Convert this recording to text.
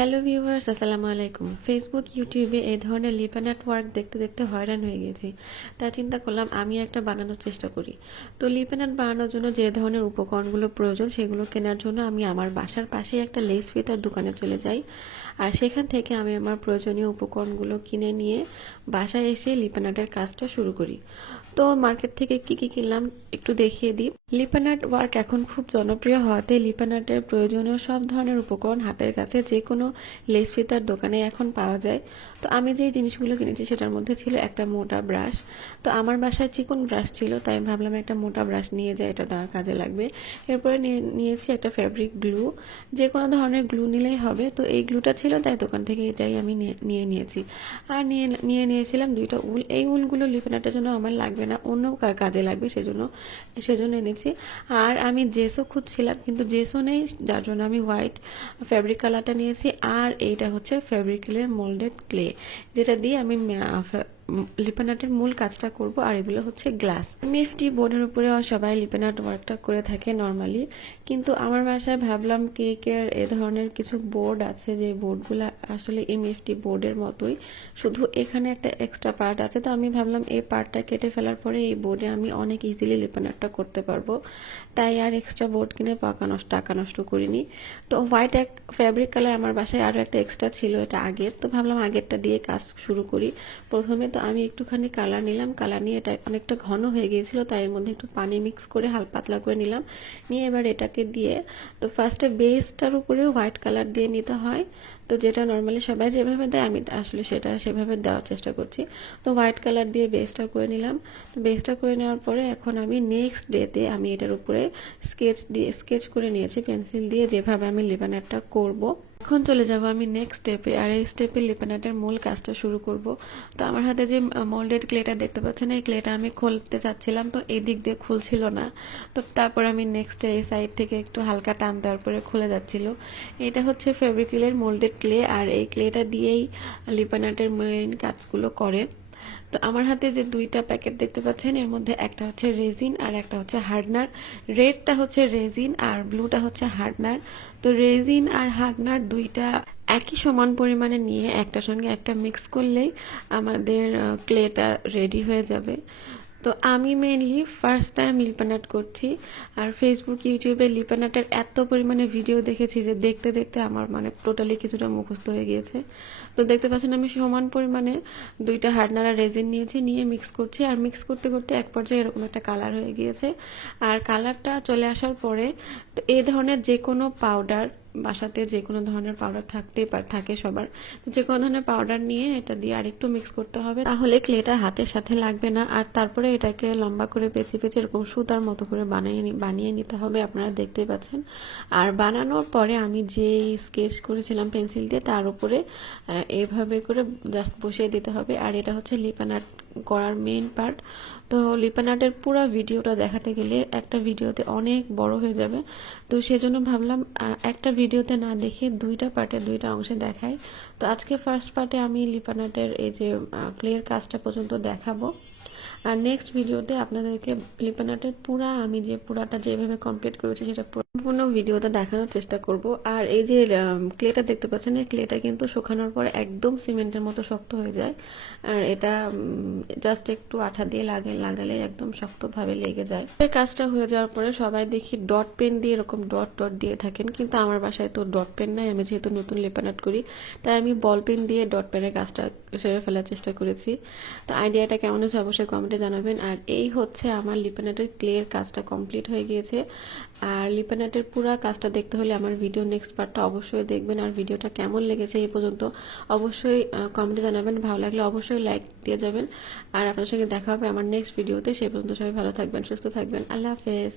Hello viewers, আসসালামু আলাইকুম। Facebook ইউটিউবে এই ধরনের লিপন আর্ট ওয়ার্ক দেখতে দেখতে হয়রান হয়ে গেছি। তাই চিন্তা করলাম আমি একটা বানানোর চেষ্টা করি। তো লিপন আর্ট বানানোর জন্য যে ধরনের উপকরণগুলো প্রয়োজন সেগুলো কেনার জন্য আমি আমার বাসার পাশেই একটা লেস ফিতার দোকানে চলে যাই। আর সেখান থেকে আমি আমার প্রয়োজনীয় উপকরণগুলো কিনে নিয়ে বাসায় এসে লিপন আর্টের কাজটা শুরু করি। তো মার্কেট থেকে কি কি কিনলাম একটু দেখিয়ে দিই। লিপন আর্ট ওয়ার্ক এখন খুব জনপ্রিয় হওয়াতে লিপন আর্টের প্রয়োজনীয় সব ধরনের উপকরণ হাতের কাছে যে কোনো লেস ফিতার দোকানে এখন পাওয়া যায়। তো আমি যে জিনিসগুলো কিনেছি সেটার মধ্যে ছিল একটা মোটা ব্রাশ। তো আমার বাসায় চিকন ব্রাশ ছিল, তাই ভাবলাম একটা মোটা ব্রাশ নিয়ে যাই, এটা দ্বারা কাজে লাগবে। এরপরে নিয়েছি একটা ফ্যাব্রিক গ্লু, যে কোনো ধরনের গ্লু নিলেই হবে। তো এই গ্লুটা ছিল, তাই দোকান থেকে এটাই আমি নিয়ে নিয়েছি। আর নিয়েছিলাম দুইটা উল। এই উলগুলো লিপন আর্টের জন্য আমার লাগবে না, অন্য কাজে লাগবে, সেজন্য এনেছি। আর আমি জেসও খুঁজছিলাম, কিন্তু জেসও নেই, যার জন্য আমি হোয়াইট ফ্যাব্রিক কালারটা নিয়েছি। আর এইটা হচ্ছে ফ্যাব্রিকের মোল্ডেড ক্লে, যেটা দিয়ে আমি লিপন আর্টের মূল কাজটা করব। আর এগুলো হচ্ছে গ্লাস এমএফটি বোর্ডের উপরে সবাই লিপন আর্ট ওয়ার্কটা করে থাকে নর্মালি, কিন্তু আমার বাসায় ভাবলাম কেকের এ ধরনের কিছু বোর্ড আছে, যে বোর্ডগুলো আসলে এমএফটি বোর্ডের মতোই, শুধু এখানে একটা এক্সট্রা পার্ট আছে। তো আমি ভাবলাম এই পার্টটা কেটে ফেলার পরে এই বোর্ডে আমি অনেক ইজিলি লিপন আর্টটা করতে পারবো, তাই আর এক্সট্রা বোর্ড কিনে টাকা নষ্ট করিনি। তো হোয়াইট এক ফ্যাব্রিক কালার আমার বাসায় আরও একটা এক্সট্রা ছিল, এটা আগের। তো ভাবলাম আগেরটা দিয়ে কাজ শুরু করি। প্রথমে তো আমি একটুখানি কালার নিলাম, কালার নিয়ে এটা অনেকটা ঘন হয়ে গিয়েছিল, তাই এর মধ্যে একটু পানি মিক্স করে হালকা পাতলা করে নিলাম। নিয়ে এবার এটাকে দিয়ে, তো ফার্স্টে বেসটার উপরে হোয়াইট কালার দিয়ে নিতে হয়। তো যেটা নর্মালি সবাই যেভাবে দেয় আমি আসলে সেভাবে দেওয়ার চেষ্টা করছি। তো হোয়াইট কালার দিয়ে বেসটা করে নিলাম। তো বেসটা করে নেওয়ার পরে এখন আমি নেক্সট ডেতে আমি এটার উপরে স্কেচ করে নিয়েছি পেন্সিল দিয়ে, যেভাবে আমি লিপন আর্টটা করব। এখন চলে যাব আমি নেক্সট স্টেপে, আর এই স্টেপে লিপন আর্টের মূল কাজটা শুরু করব। তো আমার হাতে যে মোল্ডেড ক্লেটা দেখতে পাচ্ছেন, এই ক্লেটা আমি খুলতে চাচ্ছিলাম, তো এই দিক দিয়ে খুলছিল না। তো তারপর আমি নেক্সট এই সাইড থেকে একটু হালকা টান দেওয়ার পরে খুলে যাচ্ছিল। এটা হচ্ছে ফেব্রিক্রিলের মোল্ডেড ক্লে, আর এই ক্লেটা দিয়েই লিপন আর্টের মেইন কাজগুলো করে। তো আমার হাতে যে দুইটা প্যাকেট দেখতে পাচ্ছেন, এর মধ্যে একটা হচ্ছে রেজিন আর একটা হচ্ছে হার্ডনার। রেডটা হচ্ছে রেজিন আর ব্লুটা হচ্ছে হার্ডনার। তো রেজিন আর হার্ডনার দুইটা একই সমান পরিমাণে নিয়ে একটার সঙ্গে একটা মিক্স করলেই আমাদের ক্লেটা রেডি হয়ে যাবে। তো আমি mainly first time Lipon art করছি, আর ফেসবুক ইউটিউবে লিপন আর্টের এত পরিমাণে ভিডিও দেখেছি যে দেখতে দেখতে আমার টোটালি কিছুটা মুখস্থ হয়ে গিয়েছে। তো দেখতে পাচ্ছেন আমি সমান পরিমাণে দুইটা হার্ডনার আর রেজিন নিয়েছি, নিয়ে মিক্স করছি। আর মিক্স করতে করতে এক পর্যায়ে এরকম একটা কালার হয়ে গিয়েছে। আর কালারটা চলে আসার পরে, তো এই ধরনের যে কোনো পাউডার, বাসাতে যে কোনো ধরনের পাউডার থাকে সবার, যে কোনো ধরনের পাউডার নিয়ে এটা দিয়ে আরেকটু মিক্স করতে হবে, তাহলে ক্লেটা হাতের সাথে লাগবে না। আর তারপরে এটাকে লম্বা করে পেঁচে পেঁচে এরকম সুতার মতো করে বানিয়ে নিতে হবে, আপনারা দেখতেই পাচ্ছেন। আর বানানোর পরে আমি যে স্কেচ করেছিলাম পেন্সিল দিয়ে, তার উপরে এইভাবে করে জাস্ট বসিয়ে দিতে হবে। আর এটা হচ্ছে লিপন আর্ট করার মেইন পার্ট। তো লিপন আর্টের পুরো ভিডিওটা দেখাতে গেলে একটা ভিডিওতে অনেক বড় হয়ে যাবে, তো সেজন্য ভাবলাম একটা ভিডিওতে না দেখে দুইটা পার্টে দুইটা অংশে দেখাই। তো আজকে ফার্স্ট পার্টে আমি লিপন আর্টের এই যে ক্লের কাজটা পর্যন্ত দেখাবো, আর নেক্সট ভিডিওতে আপনাদেরকে লিপন আর্টের আমি যে পুরাটা যেভাবে কমপ্লিট করেছি সেটা সম্পূর্ণ ভিডিওতে দেখানোর চেষ্টা করব। আর এই যে ক্লেটা দেখতে পাচ্ছেন, এই ক্লেটা কিন্তু শুকানোর পরে একদম সিমেন্টের মতো শক্ত হয়ে যায়। আর এটা জাস্ট একটু আঠা দিয়ে লাগালে একদম শক্তভাবে লেগে যায়। এই কাজটা হয়ে যাওয়ার পরে সবাই দেখি ডট পেন দিয়ে এরকম ডট ডট দিয়ে থাকেন, কিন্তু আমার বাসায় তো ডট পেন নাই, আমি যেহেতু নতুন লিপন আর্ট করি, তাই আমি বল পেন দিয়ে ডট পেনের কাজটা সেরে ফেলার চেষ্টা করেছি। তো আইডিয়াটা কেমন হয়েছে অবশ্যই কমেন্টে জানাবেন। আর এই হচ্ছে আমার লিপন আর্টের ক্লের কাজটা কমপ্লিট হয়ে গিয়েছে। আর লিপন আর্টের পুরো কাজটা দেখতে হলে আমার ভিডিও নেক্সট পার্টটা অবশ্যই দেখবেন। আর ভিডিওটা কেমন লেগেছে এই পর্যন্ত অবশ্যই কমেন্টে জানাবেন, ভালো লাগলে অবশ্যই লাইক দিয়ে যাবেন। আর আপনার সঙ্গে দেখা হবে আমার নেক্সট ভিডিওতে, সেই পর্যন্ত সবাই ভালো থাকবেন, সুস্থ থাকবেন, আল্লাহ হাফেজ।